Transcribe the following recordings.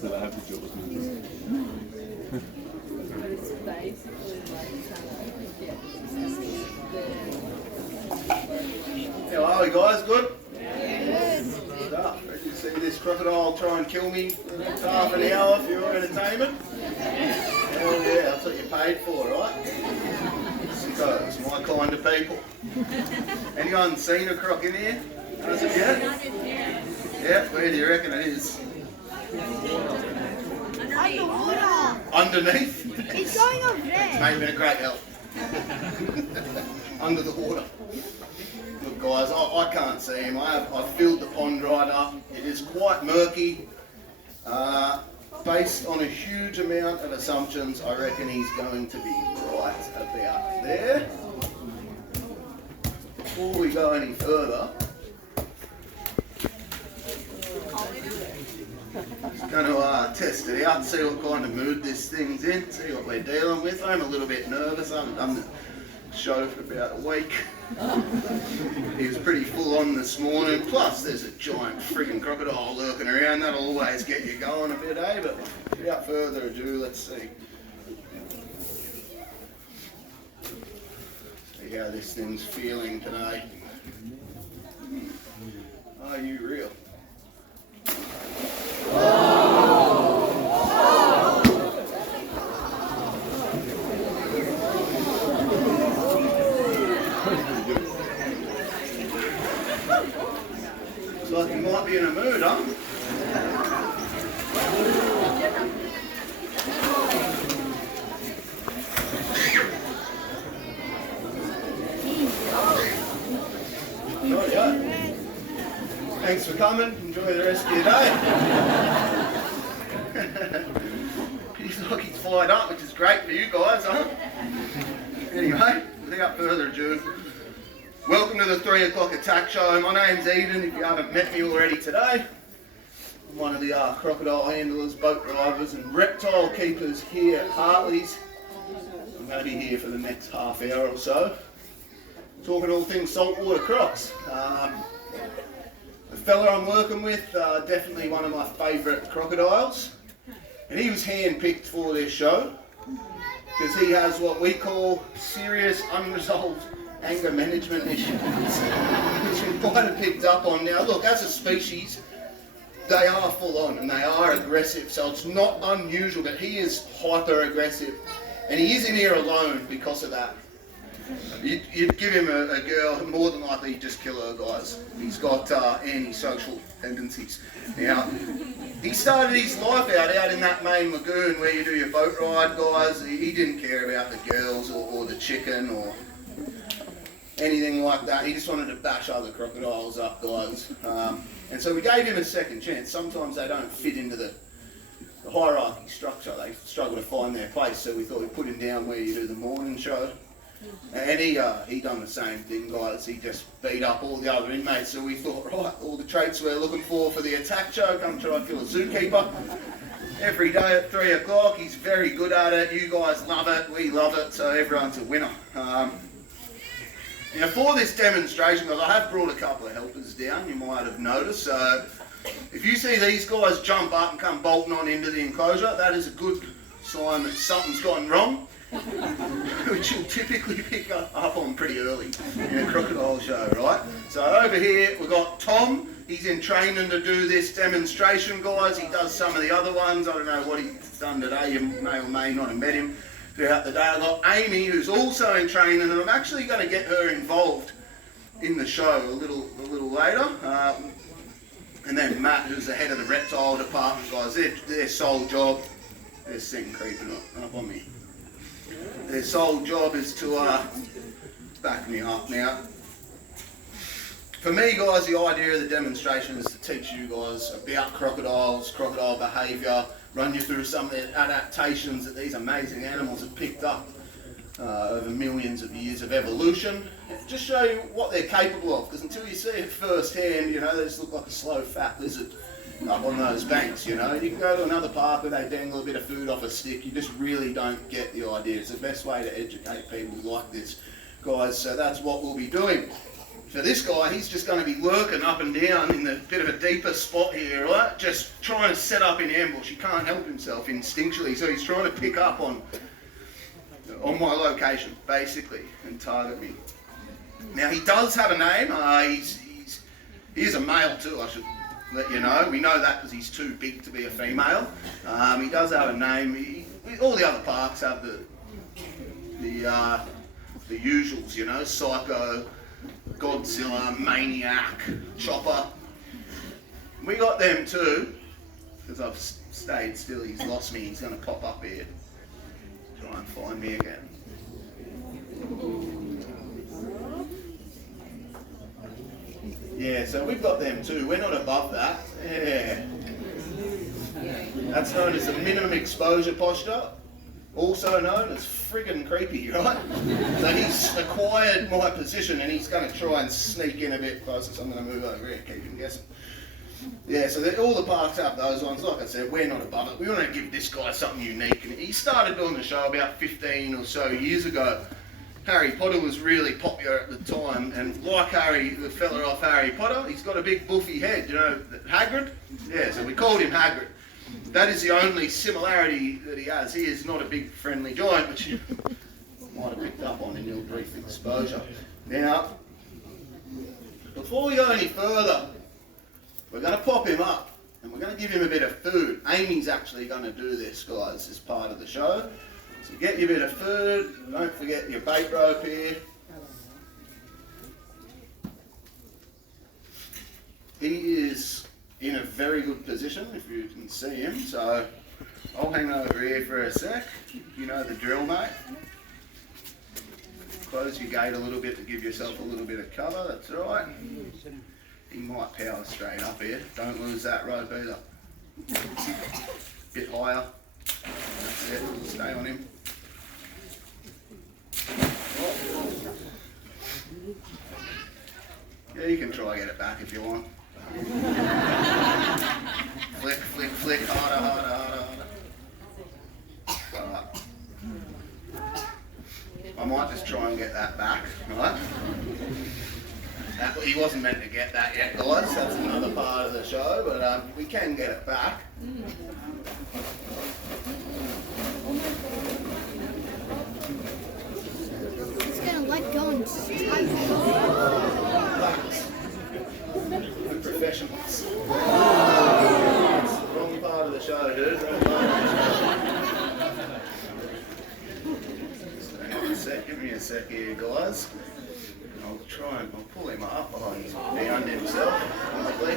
So they have the jaws moving. But it's basically like How are we guys? Good? Good. Stuff. Ready to see this crocodile try and kill me for the next half an hour for your entertainment? Hell yeah, that's what you paid for, right? Sickos, my kind of people. Anyone seen a croc in here? Has it yet? Yeah, where do you reckon it is? Underwater. Underneath? It's going up there. Mate, been a great help. Under the water. Look guys, I can't see him. I've filled the pond right up. It is quite murky. Based on a huge amount of assumptions, I reckon he's going to be right about there. Before we go any further, just going to test it out, see what kind of mood this thing's in, see what we're dealing with. I'm a little bit nervous. I haven't done the show for about a week. He was pretty full on this morning. Plus, there's a giant friggin' crocodile lurking around. That'll always get you going a bit, eh? But without further ado, let's see. See how this thing's feeling today. Are you real? Looks like you might be in a mood, huh? Rightio. Thanks for coming. Enjoy the rest of your day. He's like he's fired up, which is great for you guys, huh? Anyway, without further ado, welcome to the 3 o'clock attack show. My name's Eden, if you haven't met me already today. I'm one of the crocodile handlers, boat drivers and reptile keepers here at Hartleys. I'm going to be here for the next half hour or so, talking all things saltwater crocs. The fella I'm working with, definitely one of my favourite crocodiles. And he was hand-picked for this show because he has what we call serious unresolved anger management issues, which we might have picked up on. Now look, as a species, they are full on and they are aggressive, so it's not unusual that he is hyper aggressive, and he is in here alone because of that. You'd give him a girl, more than likely he'd just kill her, guys. He's got antisocial tendencies. Now, he started his life out in that main lagoon where you do your boat ride, guys. He didn't care about the girls or the chicken or anything like that. He just wanted to bash other crocodiles up, guys. And so we gave him a second chance. Sometimes they don't fit into the hierarchy structure. They struggle to find their place, so we thought we'd put him down where you do the morning show. And he done the same thing, guys. He just beat up all the other inmates, so we thought, right, all the traits we're looking for the attack show, come try and kill a zookeeper. Every day at 3 o'clock, he's very good at it. You guys love it, we love it, so everyone's a winner. Now for this demonstration, guys, I have brought a couple of helpers down, you might have noticed. So if you see these guys jump up and come bolting on into the enclosure, that is a good sign that something's gone wrong, which you'll typically pick up on pretty early in a crocodile show, right? So over here we've got Tom. He's in training to do this demonstration, guys. He does some of the other ones. I don't know what he's done today. You may or may not have met him throughout the day. I've got Amy, who's also in training, and I'm actually going to get her involved in the show a little later. And then Matt, who's the head of the reptile department, guys. Their sole job, there's thing creeping up on me. Their sole job is to back me up now. For me, guys, the idea of the demonstration is to teach you guys about crocodiles, crocodile behaviour, run you through some of the adaptations that these amazing animals have picked up over millions of years of evolution. Just show you what they're capable of, because until you see it firsthand, you know, they just look like a slow, fat lizard up on those banks, you know. You can go to another park where they dangle a bit of food off a stick. You just really don't get the idea. It's the best way to educate people like this, guys. So that's what we'll be doing. Now this guy, he's just going to be lurking up and down in the bit of a deeper spot here, right? Just trying to set up in ambush. He can't help himself instinctually, so he's trying to pick up on my location, basically, and target me. Now he does have a name. He's a male too, I should let you know. We know that because he's too big to be a female. He does have a name. All the other parks have the usuals, you know, Psycho, Godzilla, Maniac, Chopper. We got them too, because I've stayed still. He's lost me. He's going to pop up here, try and find me again. Yeah, so we've got them too. We're not above that. Yeah. That's known as the minimum exposure posture, also known as friggin' creepy, right? So he's acquired my position and he's going to try and sneak in a bit closer. So I'm going to move over here and keep him guessing. Yeah, so all the parks have those ones. Like I said, we're not above it. We want to give this guy something unique. And he started doing the show about 15 or so years ago. Harry Potter was really popular at the time, and like Harry, the fella off Harry Potter, he's got a big buffy head, you know, Hagrid? Yeah, so we called him Hagrid. That is the only similarity that he has. He is not a big friendly giant, which you might have picked up on in your brief exposure. Now, before we go any further, we're going to pop him up, and we're going to give him a bit of food. Amy's actually going to do this, guys, as part of the show. So get your bit of food, don't forget your bait rope here. He is in a very good position, if you can see him, so I'll hang over here for a sec. You know the drill, mate. Close your gate a little bit to give yourself a little bit of cover, that's right. He might power straight up here, don't lose that rope either. Bit higher, that's it, stay on him. Yeah, you can try get it back if you want. Flick, flick, flick, harder, harder, harder, harder. I might just try and get that back, right? He wasn't meant to get that yet, guys. That's another part of the show, but we can get it back. It's gonna let go and tight. We're professionals. Wrong part of the show, dude. Wrong part of the show. Give me a sec here, guys. I'll pull him up. Oh, he's bound himself, probably.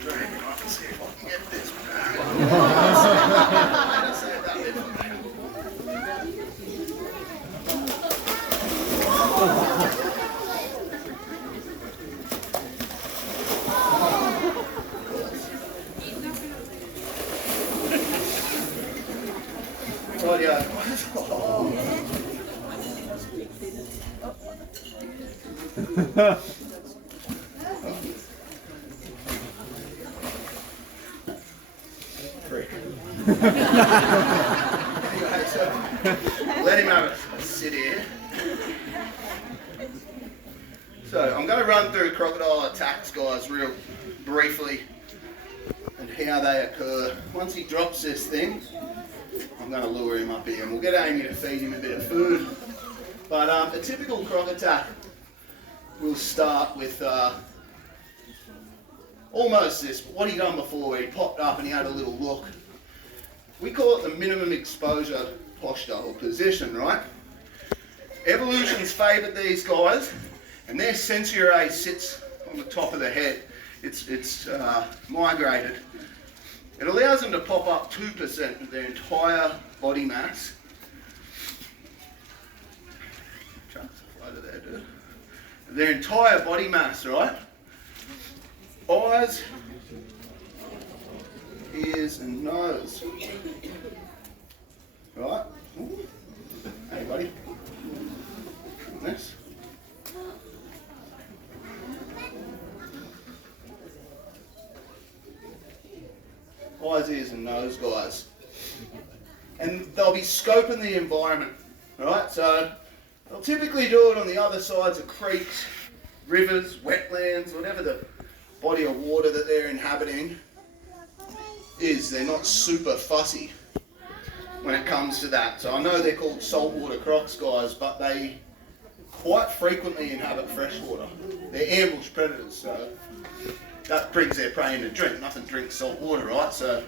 Drag him up and see if I can get this back. Anyway, so let him have a sit here. So I'm going to run through crocodile attacks, guys, real briefly, and how they occur. Once he drops this thing, I'm going to lure him up here, and we'll get Amy to feed him a bit of food. But a typical croc attack will start with almost this. What he done before, he popped up and he had a little look. We call it the minimum exposure posture or position, right? Evolution's favoured these guys, and their sensory sits on the top of the head. It's migrated. It allows them to pop up 2% of their entire body mass. Chucks a floater there, dude. Their entire body mass, right? Eyes, ears and nose. Right? Ooh. Hey buddy. Next. Eyes, ears and nose, guys. And they'll be scoping the environment Right, so they'll typically do it on the other sides of creeks, rivers, wetlands, whatever the body of water that they're inhabiting is. They're not super fussy when it comes to that. So I know they're called saltwater crocs, guys, but they quite frequently inhabit freshwater. They're ambush predators, so that brings their prey in to drink. Nothing drinks salt water, right? So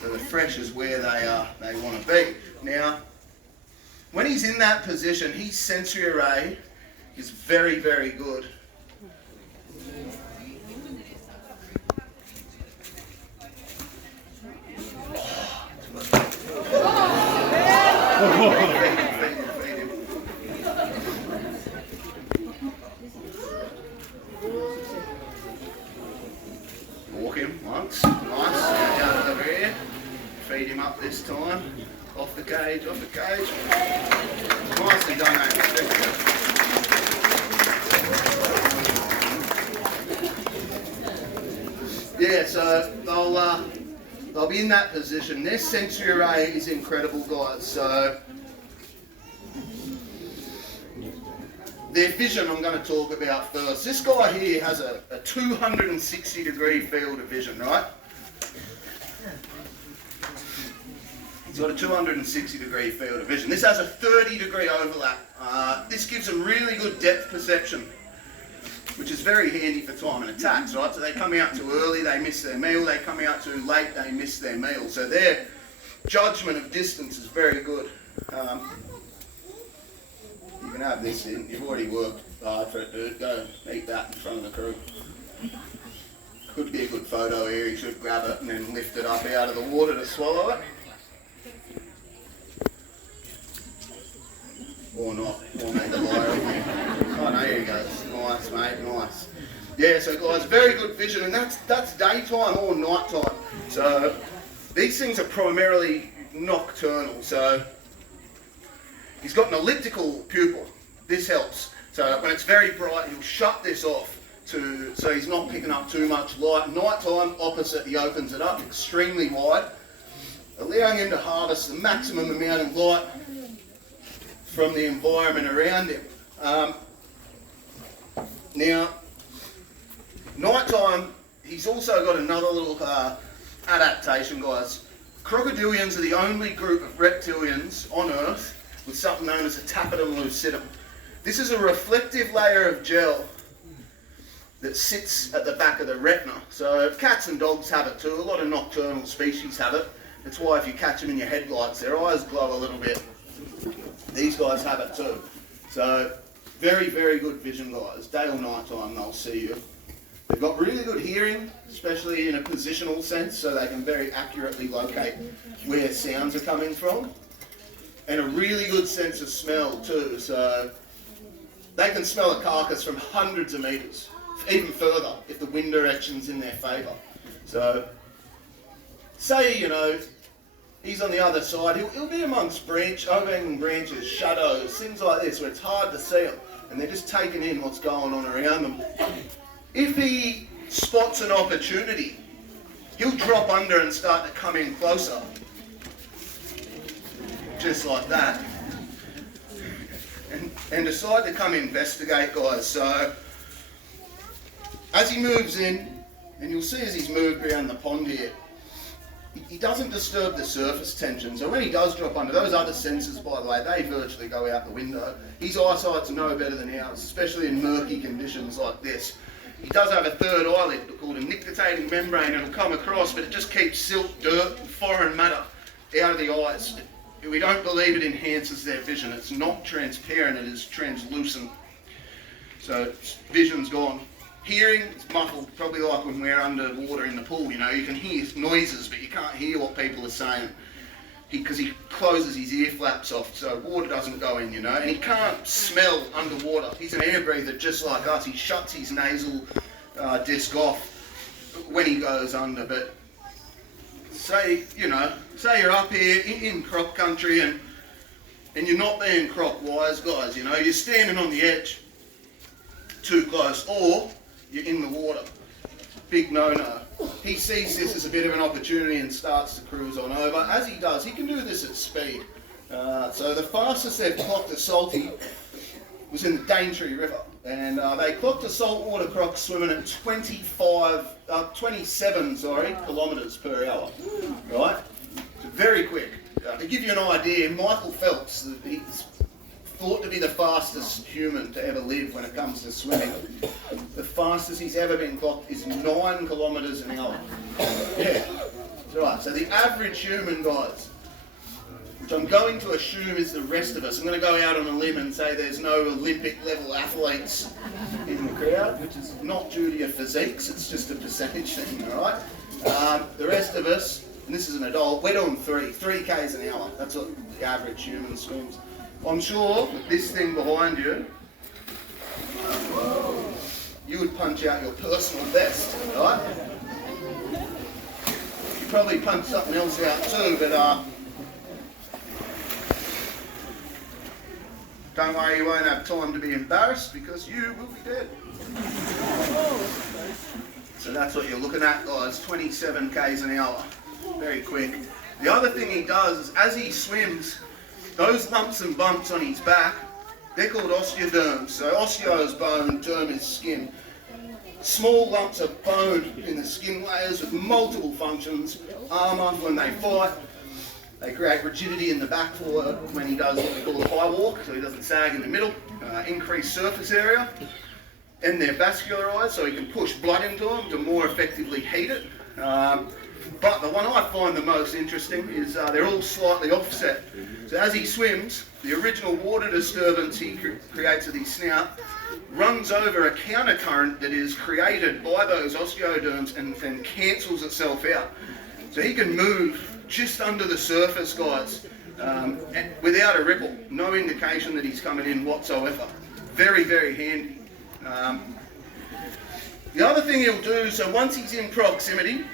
the fresh is where they want to be. Now, when he's in that position, his sensory array is very, very good. Feed him. Walk him once, nice, down over here. Feed him up this time. Off the cage. Nicely done, yeah, so they'll be in that position. Their sensory array is incredible, guys. So their vision I'm going to talk about first. This guy here has a 260 degree field of vision, right? He's got a 260 degree field of vision. This has a 30 degree overlap. This gives them really good depth perception, which is very handy for timing attacks, right? So they come out too early, they miss their meal. They come out too late, they miss their meal. So their judgment of distance is very good. You can have this in. You've already worked hard for it, dude. Go eat that in front of the crew. Could be a good photo here. You should grab it and then lift it up out of the water to swallow it. Or not. Or make a liar of me. Oh no, here he goes. Nice, mate, nice. Yeah, so guys, very good vision, and that's daytime or nighttime. So these things are primarily nocturnal. So he's got an elliptical pupil. This helps. So when it's very bright, he'll shut this off so he's not picking up too much light. Nighttime, opposite, he opens it up extremely wide, allowing him to harvest the maximum amount of light from the environment around him. Now, nighttime, he's also got another little adaptation, guys. Crocodilians are the only group of reptilians on Earth with something known as a tapetum lucidum. This is a reflective layer of gel that sits at the back of the retina. So cats and dogs have it too. A lot of nocturnal species have it. That's why if you catch them in your headlights, their eyes glow a little bit. These guys have it too. So very, very good vision, guys. Day or night time, they'll see you. They've got really good hearing, especially in a positional sense, so they can very accurately locate where sounds are coming from. And a really good sense of smell too. So they can smell a carcass from hundreds of metres, even further, if the wind direction's in their favour. So say, he's on the other side, he'll be amongst overhanging branches, shadows, things like this, where it's hard to see them, and they're just taking in what's going on around them. If he spots an opportunity, he'll drop under and start to come in closer. Just like that. And decide to come investigate, guys. So, as he moves in, and you'll see as he's moved around the pond here, he doesn't disturb the surface tension. So when he does drop under, those other sensors, by the way, they virtually go out the window. His eyesight's no better than ours, especially in murky conditions like this. He does have a third eyelid called a nictitating membrane. It'll come across, but it just keeps silt, dirt, and foreign matter out of the eyes. We don't believe it enhances their vision. It's not transparent, it is translucent. So vision's gone. Hearing is muffled, probably like when we're underwater in the pool, you can hear noises, but you can't hear what people are saying. Because he closes his ear flaps off, so water doesn't go in, and he can't smell underwater. He's an air breather just like us. He shuts his nasal disc off when he goes under. But say you're up here in croc country and you're not being croc wise, guys, you're standing on the edge too close, or you're in the water. Big no-no. He sees this as a bit of an opportunity and starts to cruise on over. As he does, he can do this at speed. So the fastest they've clocked a salty was in the Daintree River, and they clocked a saltwater croc swimming at 27 kilometres per hour, right? So very quick. To give you an idea, Michael Phelps, he's thought to be the fastest human to ever live when it comes to swimming. The fastest he's ever been clocked is 9 kilometres an hour. Yeah, that's right. So the average human, guys, which I'm going to assume is the rest of us. I'm going to go out on a limb and say there's no Olympic level athletes in the crowd, which is not due to your physiques, it's just a percentage thing, alright? The rest of us, and this is an adult, we're doing 3 Ks an hour. That's what the average human swims. I'm sure with this thing behind you, you would punch out your personal best, right? You probably punch something else out too, but don't worry, you won't have time to be embarrassed because you will be dead. So that's what you're looking at, guys, 27 Ks an hour. Very quick. The other thing he does is as he swims, those lumps and bumps on his back, they're called osteoderms. So osteo is bone, derm is skin. Small lumps of bone in the skin layers with multiple functions. Armour when they fight. They create rigidity in the back for when he does what we call a high walk, so he doesn't sag in the middle. Increased surface area. And they're vascularised, so he can push blood into them to more effectively heat it. But the one I find the most interesting is they're all slightly offset. So as he swims, the original water disturbance he creates with his snout runs over a countercurrent that is created by those osteoderms and then cancels itself out. So he can move just under the surface, guys, without a ripple. No indication that he's coming in whatsoever. Very, very handy. The other thing he'll do, so once he's in proximity,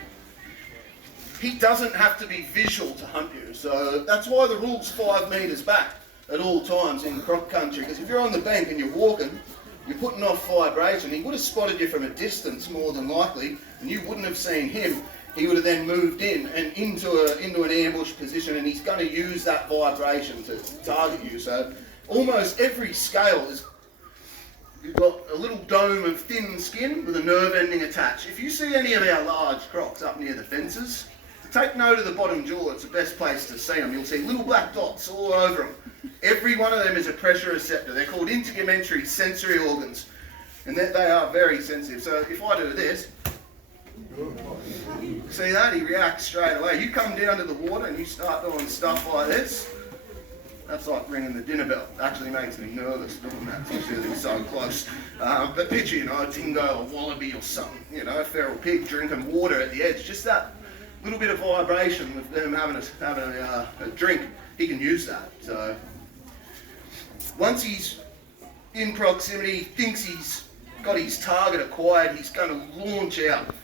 he doesn't have to be visual to hunt you. So that's why the rule's 5 metres back at all times in croc country. Because if you're on the bank and you're walking, you're putting off vibration, he would have spotted you from a distance more than likely, and you wouldn't have seen him. He would have then moved in and into an ambush position, and he's going to use that vibration to target you. So almost every scale is, you've got a little dome of thin skin with a nerve ending attached. If you see any of our large crocs up near the fences, take note of the bottom jaw. It's the best place to see them. You'll see little black dots all over them. Every one of them is a pressure receptor. They're called integumentary sensory organs, and they are very sensitive. So if I do this, see that? He reacts straight away. You come down to the water and you start doing stuff like this, that's like ringing the dinner bell. It actually makes me nervous doing that, especially they're so close. But picture, a dingo, a wallaby or something, a feral pig drinking water at the edge. Just that little bit of vibration with them having a drink, he can use that. So once he's in proximity, thinks he's got his target acquired, he's going to launch out.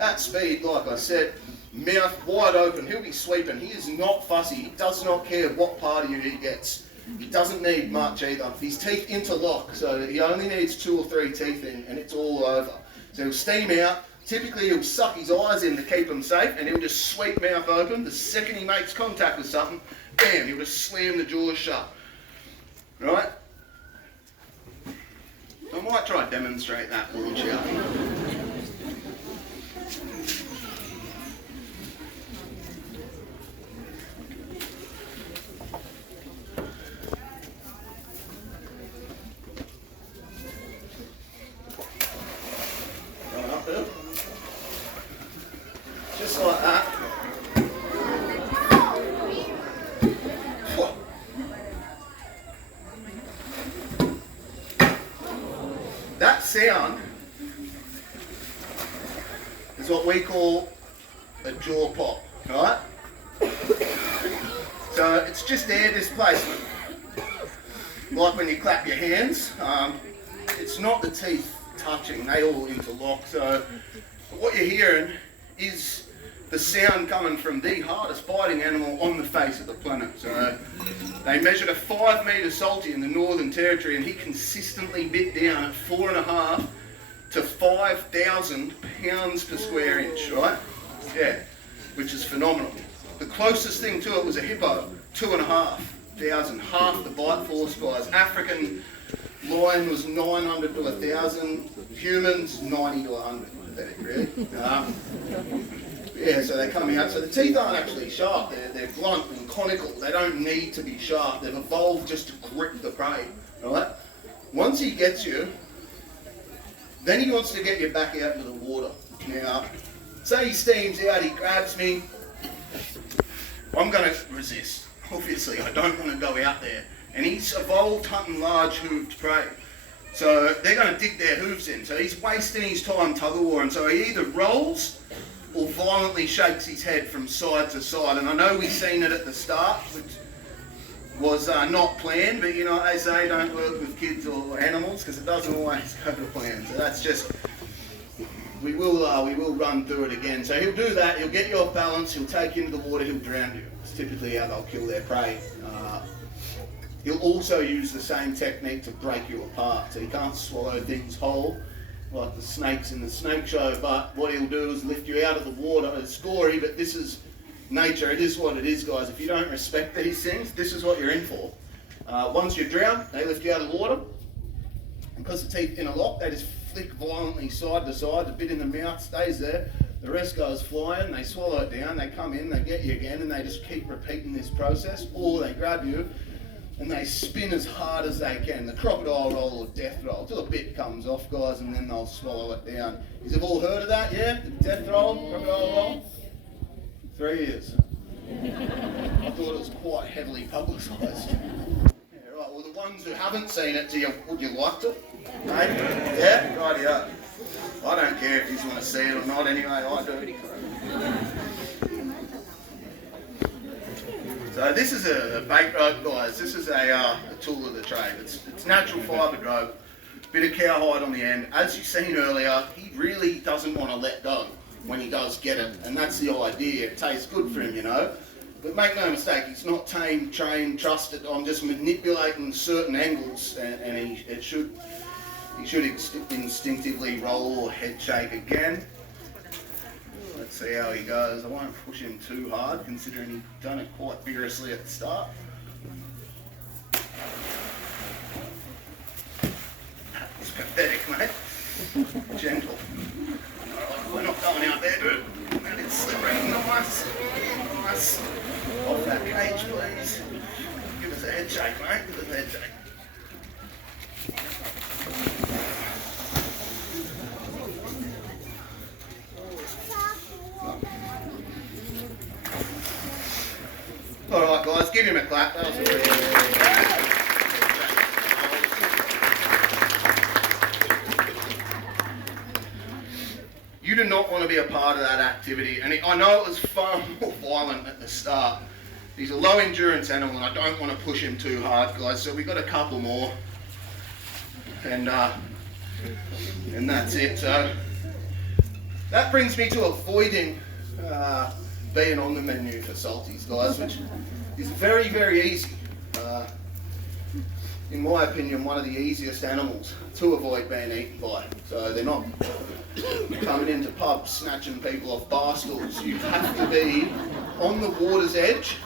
At speed, like I said, mouth wide open, he'll be sweeping. He is not fussy. He does not care what part of you he gets. He doesn't need much either. His teeth interlock, so he only needs 2 or 3 teeth in, and it's all over. So he'll steam out. Typically, he'll suck his eyes in to keep them safe, and he'll just sweep mouth open. The second he makes contact with something, bam, he'll just slam the jaws shut. Right? I might try to demonstrate that launch out. Just like that. That sound is what we call a jaw pop, right? So it's just air displacement. Like when you clap your hands, it's not the teeth touching, they all interlock. So what you're hearing is the sound coming from the hardest biting animal on the face of the planet. So they measured a 5 metre salty in the Northern Territory, and he consistently bit down at 4.5 to 5,000 pounds per square inch, right? Yeah, which is phenomenal. The closest thing to it was a hippo, 2.5 1,000, half the bite force, guys. African lion was 900 to 1,000, humans 90 to 100. Pathetic, really. Yeah, so they're coming out. So the teeth aren't actually sharp. They're blunt and conical. They don't need to be sharp. They've evolved just to grip the prey. All right. Once he gets you, then he wants to get you back out into the water. Now, say he steams out, he grabs me. I'm going to resist. Obviously, I don't want to go out there. And he's evolved hunting large hooved prey. So they're going to dig their hooves in. So he's wasting his time tug of war. And so he either rolls or violently shakes his head from side to side. And I know we've seen it at the start, which was not planned. But you know, they say don't work with kids or animals because it doesn't always go to plan. So that's just... We will run through it again. So he'll do that, he'll get you off balance, he'll take you into the water, he'll drown you. It's typically how they'll kill their prey. He'll also use the same technique to break you apart. So he can't swallow things whole like the snakes in the snake show, but what he'll do is lift you out of the water. It's gory, but this is nature. It is what it is, guys. If you don't respect these things, this is what you're in for. Once you drown, they lift you out of the water. And because the teeth interlock, they just flick violently side to side. The bit in the mouth stays there. The rest goes flying. They swallow it down. They come in. They get you again, and they just keep repeating this process. Or they grab you and they spin as hard as they can. The crocodile roll or death roll, till the bit comes off, guys, and then they'll swallow it down. You've all heard of that, yeah? The death roll, crocodile roll? 3 years. I thought it was quite heavily publicised. Yeah, right. Well, the ones who haven't seen it, would you like to? Maybe? Yeah? Rightio. I don't care if you want to see it or not, anyway, I do. So this is a bait rope, guys. This is a tool of the trade. It's natural fibre rope, bit of cowhide on the end. As you've seen earlier, he really doesn't want to let go when he does get it, and that's the idea. It tastes good for him, you know. But make no mistake, he's not tamed, trained, trusted. I'm just manipulating certain angles, and he should instinctively roll or head shake again. Let's see how he goes. I won't push him too hard, considering he's done it quite vigorously at the start. It's pathetic, mate. Gentle. Alright, we're not going out there, dude. And it's slippery. Nice. Nice. Off that cage, please. Give us a head shake, mate. Give us a head shake. Alright guys, give him a clap. That was a really You do not want to be a part of that activity, and I know it was far more violent at the start. He's a low endurance animal and I don't want to push him too hard, guys, so we've got a couple more. And that's it. So that brings me to avoiding being on the menu for salties, guys, which is very, very easy. In my opinion, one of the easiest animals to avoid being eaten by. So they're not coming into pubs snatching people off bar stools. You have to be on the water's edge.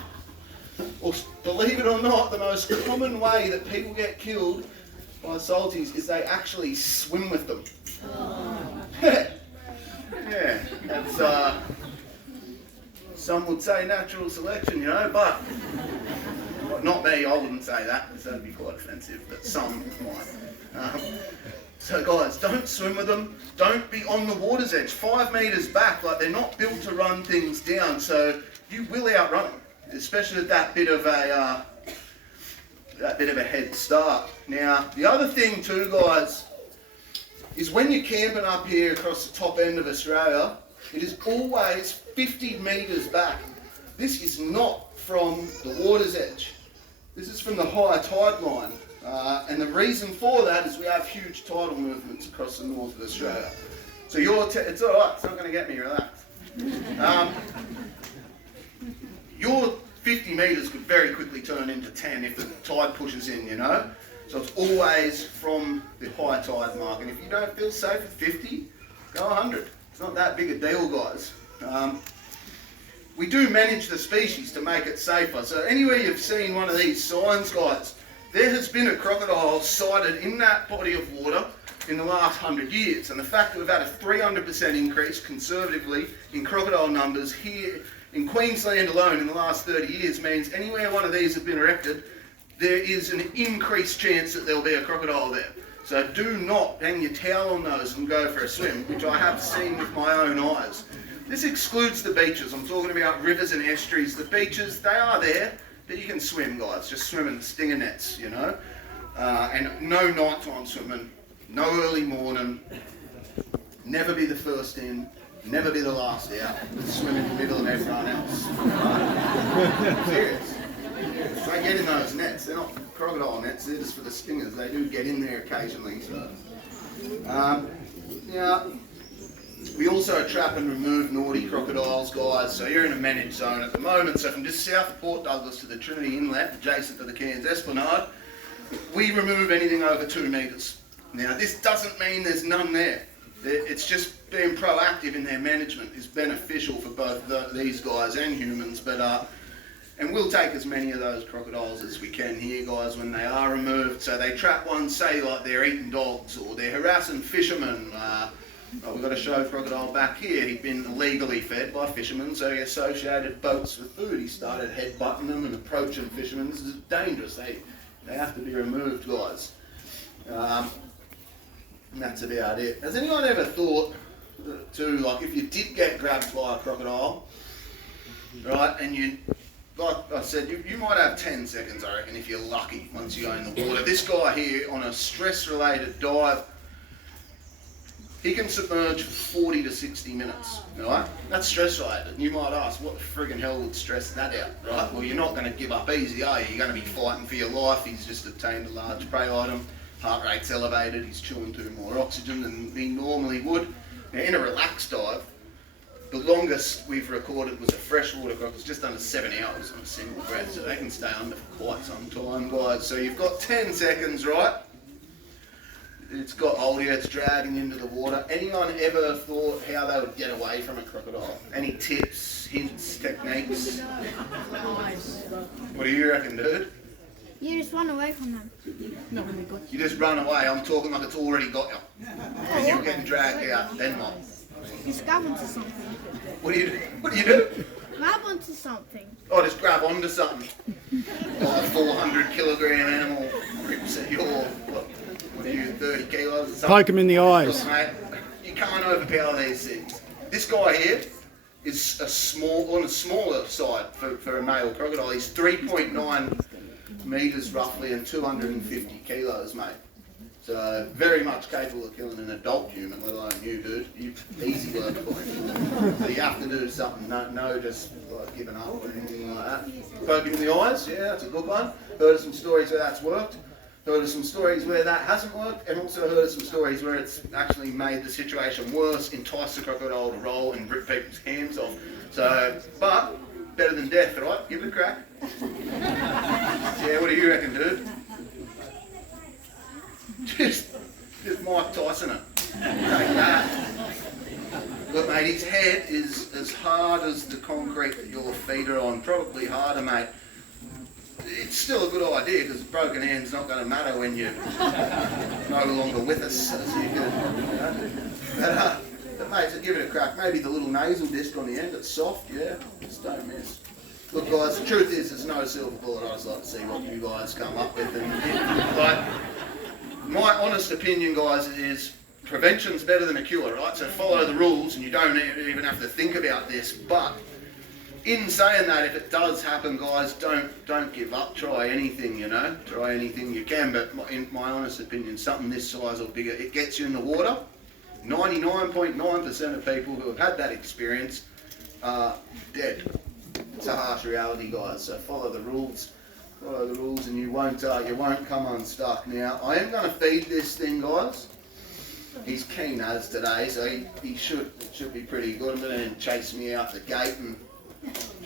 Or believe it or not, the most common way that people get killed by salties is they actually swim with them. Yeah, that's some would say natural selection, you know, but not me, I wouldn't say that, because that'd be quite offensive, but some might. So guys, don't swim with them, don't be on the water's edge, 5 metres back, like they're not built to run things down, so you will outrun them, especially with that bit of a head start. Now, the other thing too, guys, is when you're camping up here across the top end of Australia, it is always 50 metres back. This is not from the water's edge. This is from the high tide line. And the reason for that is we have huge tidal movements across the north of Australia. So it's all right, it's not going to get me, relax. Your 50 metres could very quickly turn into 10 if the tide pushes in, you know. So it's always from the high tide mark. And if you don't feel safe at 50, go 100. It's not that big a deal, guys. we do manage the species to make it safer. So anywhere you've seen one of these signs, guys, there has been a crocodile sighted in that body of water in the last 100 years. And the fact that we've had a 300% increase conservatively in crocodile numbers here in Queensland alone in the last 30 years means anywhere one of these have been erected, there is an increased chance that there'll be a crocodile there. So do not hang your towel on those and go for a swim, which I have seen with my own eyes. This excludes the beaches. I'm talking about rivers and estuaries. The beaches, they are there, but you can swim, guys. Just swim in the stinger nets, you know. And no nighttime swimming, no early morning, never be the first in, never be the last out. Swim in the middle of everyone else. Serious. They get in those nets. They're not crocodile nets, they're just for the stingers. They do get in there occasionally. So, now, we also trap and remove naughty crocodiles, guys. So you're in a managed zone at the moment. So from just south of Port Douglas to the Trinity Inlet, adjacent to the Cairns Esplanade, we remove anything over 2 metres. Now, this doesn't mean there's none there. It's just being proactive in their management is beneficial for both these guys and humans. But and we'll take as many of those crocodiles as we can here, guys, when they are removed. So they trap one, say like they're eating dogs or they're harassing fishermen. We've got to show Crocodile back here. He'd been illegally fed by fishermen, so he associated boats with food. He started headbutting them and approaching fishermen. This is dangerous. They have to be removed, guys. And that's about it. Has anyone ever thought, too, like if you did get grabbed by a crocodile, right, and you, like I said, you might have 10 seconds, I reckon, if you're lucky, once you go in the water. This guy here, on a stress-related dive, he can submerge for 40 to 60 minutes, right? That's stress-related. You might ask, what the friggin' hell would stress that out, right? Well, you're not going to give up easy, are you? You're going to be fighting for your life. He's just obtained a large prey item. Heart rate's elevated. He's chewing through more oxygen than he normally would. Now, in a relaxed dive, the longest we've recorded was a freshwater croc. It's just under 7 hours on a single breath, so they can stay under for quite some time, guys. So you've got 10 seconds, right? It's got older, it's dragging into the water. Anyone ever thought how they would get away from a crocodile? Any tips, hints, techniques? What do you reckon, dude? You just run away from them. You just run away. I'm talking like it's already got you. And you're getting dragged out. Then what? Just grab onto something. What do you do? What do you do? Grab onto something. Oh, just grab onto something. Like a 400 kilogram animal rips at your, what are you, 30 kilos or something? Poke him in the eyes. Look, mate, you can't overpower these things. This guy here is on a smaller side for a male crocodile. He's 3.9 metres roughly and 250 kilos, mate. So very much capable of killing an adult human, let alone you, dude. Easy work for him. So you have to do something, no just like giving up or anything like that. Poke him in the eyes, yeah, that's a good one. Heard of some stories where that's worked. Heard of some stories where that hasn't worked, and also heard of some stories where it's actually made the situation worse, enticed the crocodile to roll and rip people's hands off. So, but better than death, right? Give it a crack. Yeah, what do you reckon, dude? Just Mike Tyson it. Take that. Look, mate, his head is as hard as the concrete that your feet are on, probably harder, mate. It's still a good idea because a broken hand's not going to matter when you're no longer with us. So you can, but mate, so give it a crack. Maybe the little nasal disc on the end, it's soft, yeah, just don't miss. Look, guys, the truth is there's no silver bullet. I just like to see what you guys come up with. And like, my honest opinion, guys, is prevention's better than a cure, right? So follow the rules, and you don't even have to think about this. But in saying that, if it does happen, guys, don't give up. Try anything, you know. Try anything you can. But in my honest opinion, something this size or bigger, it gets you in the water. 99.9% of people who have had that experience are dead. It's a harsh reality, guys. So follow the rules. Follow the rules, and you won't come unstuck. Now, I am going to feed this thing, guys. He's keen as today, so he should be pretty good. I'm going to chase me out the gate and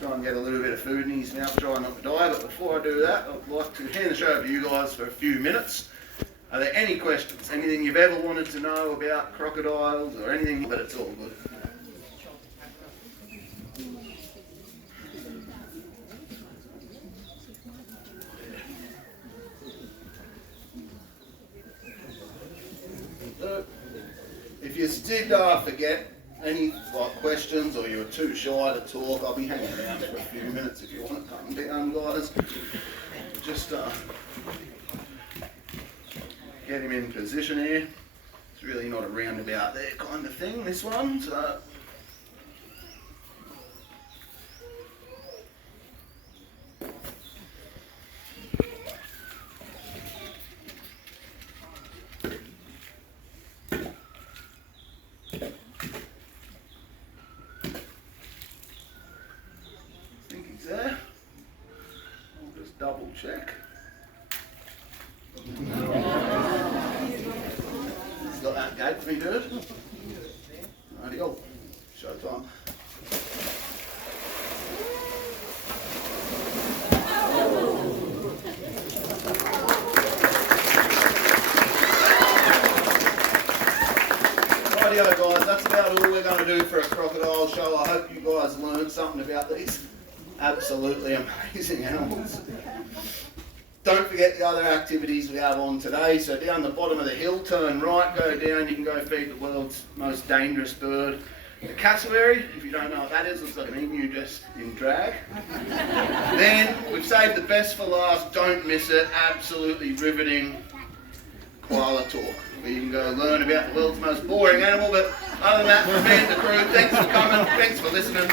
try and get a little bit of food in his mouth, try not to die. But before I do that, I'd like to hand the show over to you guys for a few minutes. Are there any questions? Anything you've ever wanted to know about crocodiles or anything? But it's all good. did forget any questions or you were too shy to talk, I'll be hanging around for a few minutes if you want to come down, guys. Just get him in position here. It's really not a roundabout there kind of thing, this one. So there. I'll just double check. He's got that gate for me, dude. Rightio. Showtime. Rightio, guys, that's about all we're going to do for a crocodile show. I hope you guys learned something about these absolutely amazing animals. Don't forget the other activities we have on today. So down the bottom of the hill, turn right, go down, you can go feed the world's most dangerous bird, the cassowary. If you don't know what that is, looks like an emu just in drag. Then we've saved the best for last, don't miss it, absolutely riveting koala talk, where you can go learn about the world's most boring animal. But other than that, from me and the crew, thanks for coming, thanks for listening.